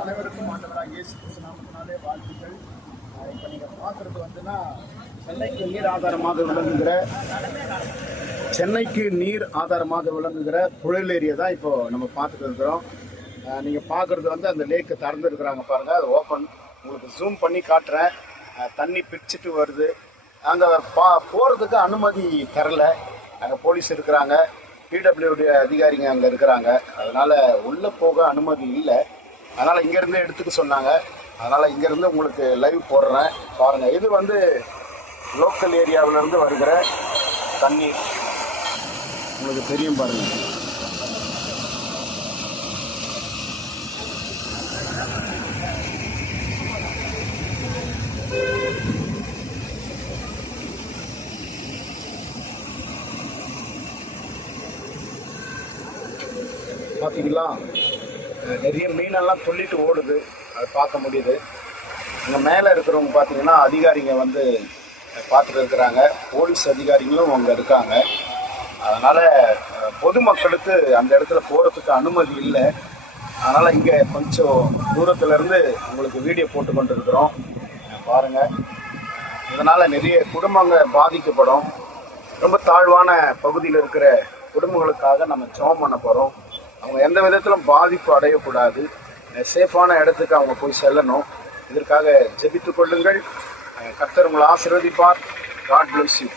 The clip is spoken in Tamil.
அனைவருக்கும் ஆண்டவராக இயேசு கிறிஸ்து நாமத்தினாலே வாழ்த்துக்கள். இப்போ நீங்கள் பார்க்குறது வந்துன்னா சென்னைக்கு நீர் ஆதாரமாக விளங்குகிற புழல் ஏரியா தான் இப்போ நம்ம பார்த்துட்டு இருக்கிறோம். நீங்கள் பார்க்குறது வந்து அந்த லேக்கு திறந்து இருக்கிறாங்க பாருங்கள், அது ஓப்பன். உங்களுக்கு ஜூம் பண்ணி காட்டுறேன். தண்ணி பிடிச்சிட்டு வருது. அங்கே போகிறதுக்கு அனுமதி தரல. அங்கே போலீஸ் இருக்கிறாங்க, பிடபிள்யூடி அதிகாரிங்க அங்கே இருக்கிறாங்க. அதனால் உள்ளே போக அனுமதி இல்லை. அதனால் இங்கேருந்தே எடுத்துக்க சொன்னாங்க. அதனால் இங்கேருந்து உங்களுக்கு லைவ் போடுறேன் பாருங்கள். இது வந்து லோக்கல் ஏரியாவிலேருந்து வருகிற தண்ணீர், உங்களுக்கு தெரியும் பாருங்கள். பார்த்தீங்களா, நிறைய மீனெல்லாம் துள்ளிட்டு ஓடுது, அதை பார்க்க முடியுது. இங்கே மேலே இருக்கிறவங்க பார்த்தீங்கன்னா அதிகாரிங்க வந்து பார்த்துட்டு இருக்கிறாங்க, போலீஸ் அதிகாரிகளும் அங்கே இருக்காங்க. அதனால் பொதுமக்களுக்கு அந்த இடத்துல போகிறதுக்கு அனுமதி இல்லை. அதனால் இங்கே கொஞ்சம் தூரத்துலேருந்து உங்களுக்கு வீடியோ போட்டு கொண்டு இருக்கிறோம் பாருங்கள். இதனால் நிறைய குடும்பங்கள் பாதிக்கப்படும். ரொம்ப தாழ்வான பகுதியில் இருக்கிற குடும்பங்களுக்காக நம்ம ஜெபம் பண்ண போகிறோம். அவங்க எந்த விதத்திலும் பாதிப்பு அடையக்கூடாது, சேஃபான இடத்துக்கு அவங்க போய் செல்லணும். இதற்காக ஜெபித்துக் கொள்ளுங்கள். கர்த்தர் உங்களை ஆசீர்வதிப்பார். God bless you.